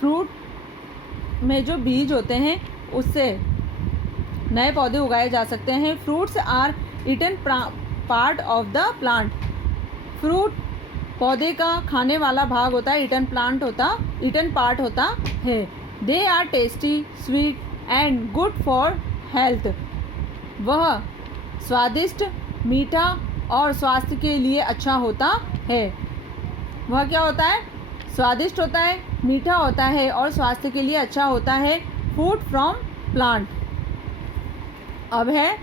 Fruit में जो बीज होते हैं उससे नए पौधे उगाए जा सकते हैं। Fruits are eaten part of the plant. Fruit पौधे का खाने वाला भाग होता है, ईटन पार्ट होता है। They are tasty, sweet and good for health. वह स्वादिष्ट, मीठा और स्वास्थ्य के लिए अच्छा होता है। वह क्या होता है? स्वादिष्ट होता है, मीठा होता है और स्वास्थ्य के लिए अच्छा होता है। Food from plant. अब है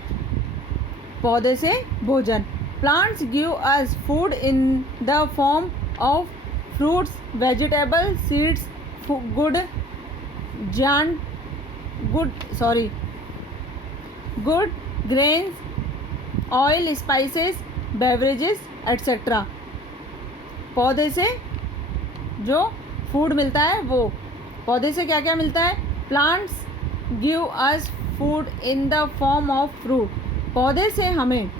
पौधे से भोजन। Plants give us food in the form of fruits, vegetable, seeds, good grains, oil, spices, beverages etcetera. पौधे से जो फूड मिलता है वो पौधे से क्या क्या मिलता है? Plants give us food in the form of fruit. पौधे से हमें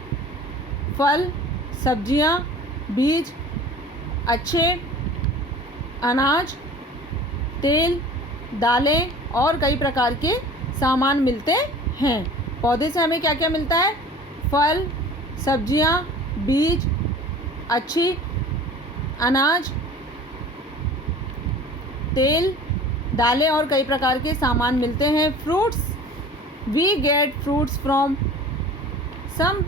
फल, सब्जियां, बीज, अच्छे अनाज, तेल, दालें और कई प्रकार के सामान मिलते हैं। पौधे से हमें क्या क्या मिलता है? फल, सब्जियां, बीज, अच्छी अनाज, तेल, दालें और कई प्रकार के सामान मिलते हैं। Fruits, we get fruits from some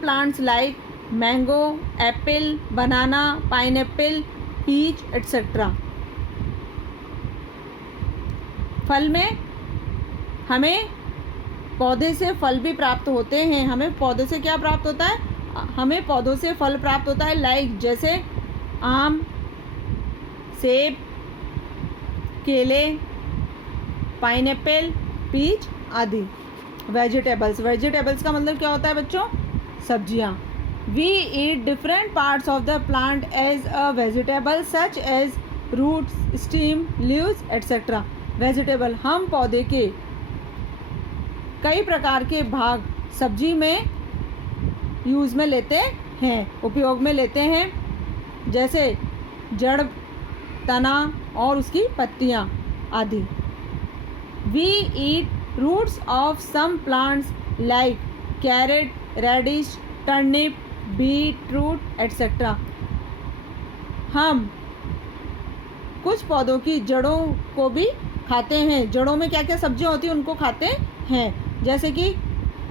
plants like mango, apple, banana, pineapple, peach etcetera. फल में हमें पौधे से फल भी प्राप्त होते हैं। हमें पौधे से क्या प्राप्त होता है? हमें पौधों से फल प्राप्त होता है, लाइक जैसे आम, सेब, केले, पाइनएप्पल, पीच आदि। वेजिटेबल्स का मतलब क्या होता है बच्चों? सब्जियां। We eat different parts of the plant as a vegetable such as roots, stem, leaves etcetera. Vegetable, हम पौधे के कई प्रकार के भाग सब्जी में यूज़ में लेते हैं, उपयोग में लेते हैं, जैसे जड़, तना और उसकी पत्तियां आदि। We eat roots of some plants like carrot, radish, turnip, beetroot etcetera. हम कुछ पौधों की जड़ों को भी खाते हैं। जड़ों में क्या क्या सब्जियां होती हैं उनको खाते हैं, जैसे कि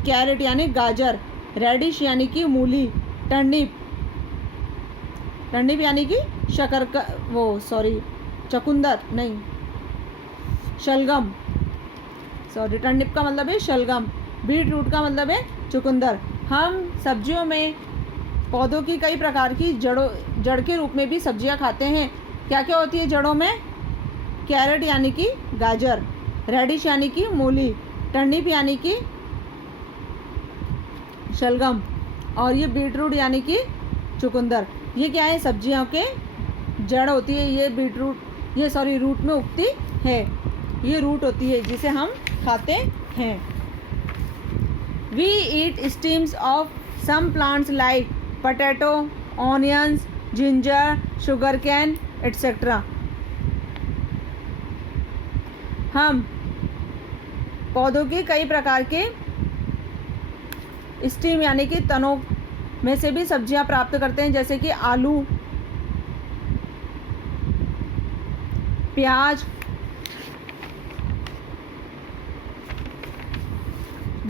कैरेट यानी गाजर, रेडिश यानी कि मूली, टर्निप यानी कि चकुंदर नहीं, शलगम, टर्निप का मतलब है शलगम, बीट रूट का मतलब है चुकंदर। हम सब्जियों में पौधों की कई प्रकार की जड़ के रूप में भी सब्जियां खाते हैं। क्या क्या होती है जड़ों में? कैरेट यानी कि गाजर, रेडिश यानी कि मूली, टर्निप यानी कि शलगम और ये बीटरूट यानी कि चुकंदर। ये क्या है? सब्जियों के जड़ होती है। ये रूट में उगती है। ये रूट होती है जिसे हम खाते हैं। We eat stems of some plants like potato, onions, ginger, sugar cane etcetera. हम पौधों के कई प्रकार के स्टीम यानी कि तनों में से भी सब्जियां प्राप्त करते हैं, जैसे कि आलू, प्याज,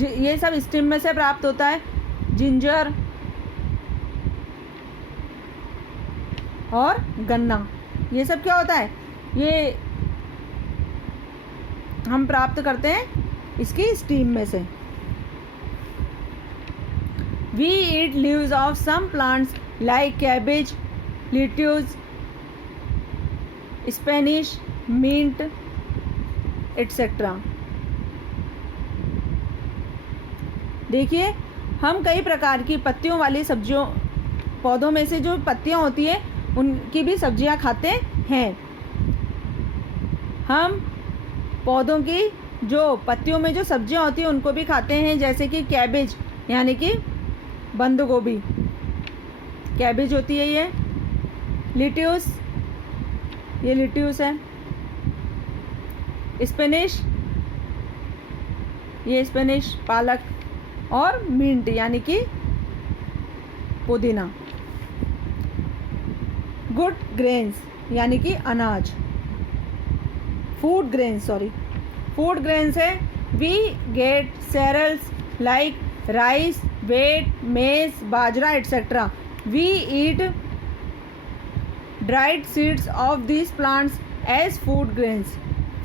ये सब स्टीम में से प्राप्त होता है। जिंजर और गन्ना, ये सब क्या होता है? ये हम प्राप्त करते हैं इसकी स्टीम में से। We eat leaves of some plants like cabbage, lettuce, spinach, mint etcetera. देखिए, हम कई प्रकार की पत्तियों वाली सब्जियों, पौधों में से जो पत्तियां होती है उनकी भी सब्जियां खाते हैं। हम पौधों की जो पत्तियों में जो सब्जियां होती हैं उनको भी खाते हैं, जैसे कि कैबेज यानी कि बंद गोभी, कैबेज होती है ये। लिट्यूस, ये लिट्यूस है। स्पेनिश, ये स्पेनिश, पालक। और मिंट यानी कि पुदीना। गुड ग्रेन्स यानी कि अनाज, food grains, sorry, food grains है we get cereals like rice, wheat, maize, bajra et cetera. We eat dried seeds of these plants as food grains.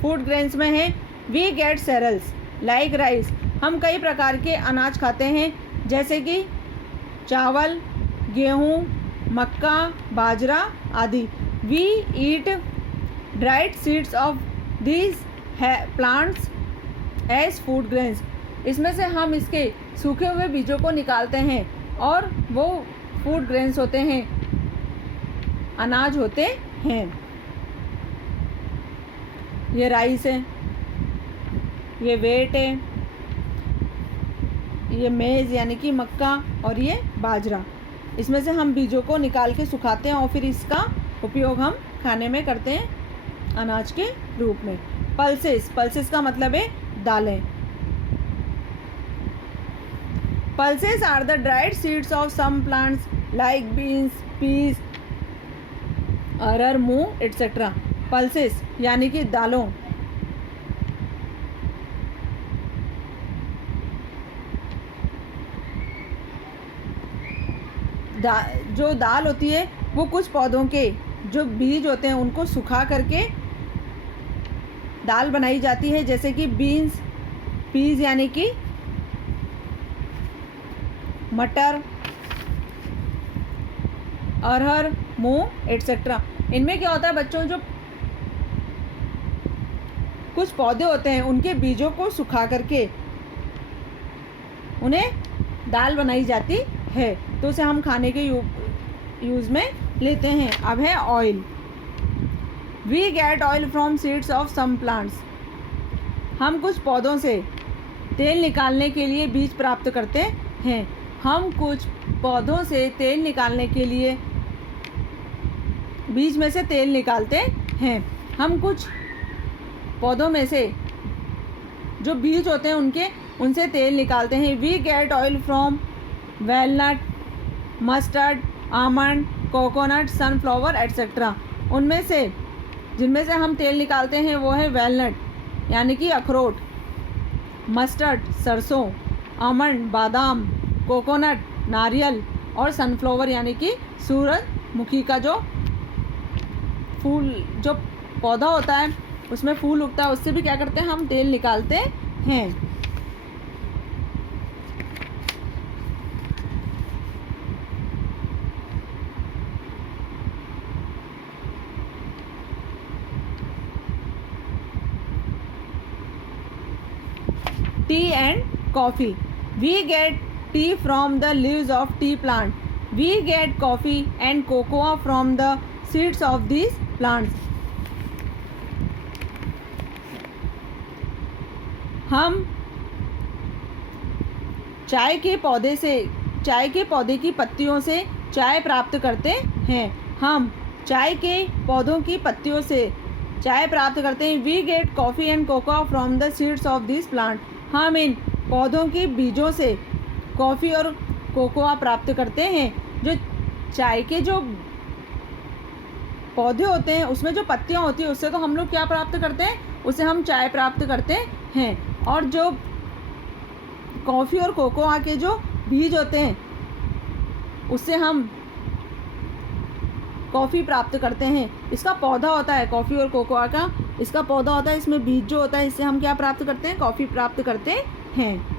Food grains में है we get cereals like rice, हम कई प्रकार के अनाज खाते हैं जैसे कि चावल, गेहूँ, मक्का, बाजरा आदि। We eat dried seeds of these plants as food grains. इसमें से हम इसके सूखे हुए बीजों को निकालते हैं और वो फूड ग्रेन्स होते हैं, अनाज होते हैं। ये राइस है, ये वेट है, ये मेज़ यानी कि मक्का, और ये बाजरा। इसमें से हम बीजों को निकाल के सुखाते हैं और फिर इसका उपयोग हम खाने में करते हैं अनाज के रूप में। पल्सेस, पल्सेस का मतलब है दालें। Pulses are the dried seeds of some plants like beans, peas, arhar, moong etcetera. Pulses यानी कि दालों। जो दाल होती है वो कुछ पौधों के जो बीज होते हैं उनको सुखा करके दाल बनाई जाती है, जैसे कि बीन्स, पीज यानी कि मटर, अरहर, मूंग एट्सेट्रा। इनमें क्या होता है बच्चों, जो कुछ पौधे होते हैं उनके बीजों को सुखा करके उन्हें दाल बनाई जाती है, तो उसे हम खाने के यूज़ में लेते हैं। अब है oil. We get oil from seeds of some plants. हम कुछ पौधों से तेल निकालने के लिए बीज प्राप्त करते हैं। हम कुछ पौधों से तेल निकालने के लिए बीज में से तेल निकालते हैं। हम कुछ पौधों में से जो बीज होते हैं उनसे तेल निकालते हैं। We get oil from walnut, mustard, almond, coconut, sunflower et cetera. उनमें से जिनमें से हम तेल निकालते हैं वो है वैलनट यानी कि अखरोट, मस्टर्ड सरसों, आमंड बादाम, कोकोनट नारियल, और सनफ्लावर यानी कि सूरजमुखी का जो फूल, जो पौधा होता है उसमें फूल उगता है, उससे भी क्या करते हैं हम तेल निकालते हैं। Tea and coffee. We get tea from the leaves of tea plant. We get coffee and cocoa from the seeds of these plants. हम चाय के पौधे की पत्तियों से चाय प्राप्त करते हैं। हम चाय के पौधों की पत्तियों से चाय प्राप्त करते हैं। We get coffee and cocoa from the seeds of this plant. हम इन पौधों के बीजों से कॉफ़ी और कोकोआ प्राप्त करते हैं। जो चाय के जो पौधे होते हैं उसमें जो पत्तियां होती हैं उससे तो हम लोग क्या प्राप्त करते हैं, उससे हम चाय प्राप्त करते हैं। और जो कॉफ़ी और कोकोआ के जो बीज होते हैं उससे हम कॉफ़ी प्राप्त करते हैं। इसका पौधा होता है कॉफ़ी और कोकोआ का, इसका पौधा होता है, इसमें बीज जो होता है इससे हम क्या प्राप्त करते हैं, कॉफ़ी प्राप्त करते हैं।